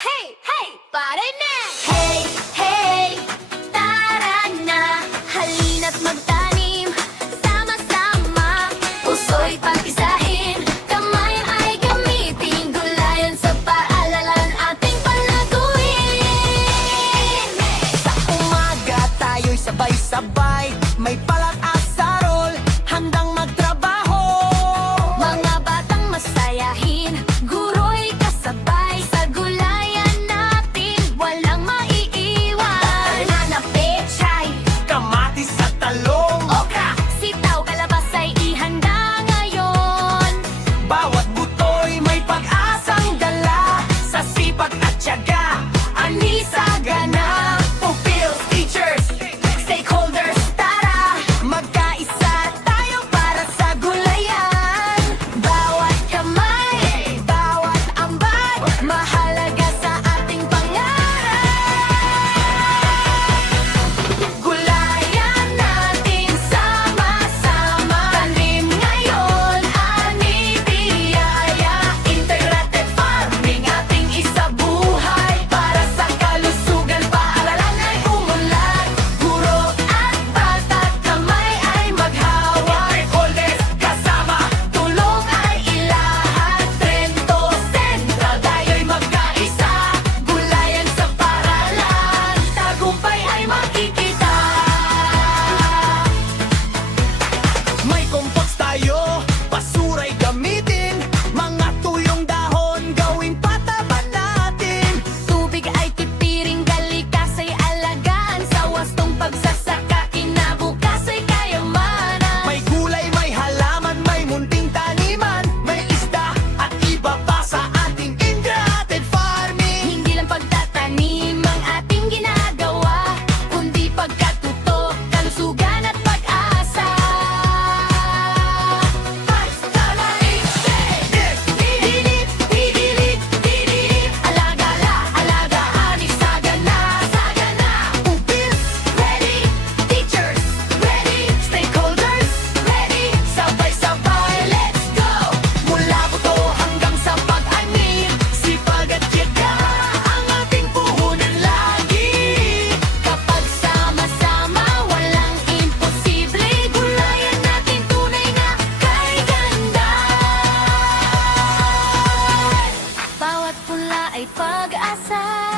Hey, hey, pare na! Hey, hey, tara na, halina't magtanim, sama-sama, puso'y pag-isahin, kamay ay gamitin, gulayan sa paaralan ating palaguin. Sa umaga tayo'y sabay-sabay, may palat asarol, handang magtrabaho. Mga batang masayahin, guro'y kasabay, sa gulayan natin walang maiiwan. Banana, pechay, Kamatis at talong, okra, sitaw, kalabas ay ihanda ngayon. bawat buto'y may pag-asang dala, sa sipag at tiyaga, ani sa gana. Pupils, teachers, stakeholders, tara! Magkaisa tayo para sa gulayan. Bawat kamay, bawat ambag, mahalaga sa ating pangarap. Gulayan natin sama-sama, tanim ngayon, ani biyaya. Integrated farming ating isabuhay, para sa kalusugan paaralan ay umunlad. Guro at bata't kamay ay maghawak, Stakeholders kasama, tulong ay ilahat. Trento Sentral, tayo'y magkaisa, gulayan sa paaralan, tagumpay ay makikita. may compost tayo, basura'y gamitin, mga tuyong dahon gawing pataba natin. Tubig ay tipiring, kalikas ay alagaan, sa wastong pagsasaka, kinabukas ay kayamanan. May gulay, may halaman, may munting taniman, may isda at iba pa sa ating integrated farming. Hindi lang pagtatanim ang ating ginagawa, kundi pagkatuto, kalusugan at pag-asa. Didilit, didilit, didilit, alaga-ala, alagaan, isagana, sagana. Pupils, Ready, teachers, ready, stakeholders, ready, sabay-sabay, let's go! mula buto hanggang sa pag-anim, sipag at tiyaga ang ating puhunan lagi. Kapag sama-sama, walang imposible, gulayan natin tunay na kay ganda. Bawat pula ay pag-asa.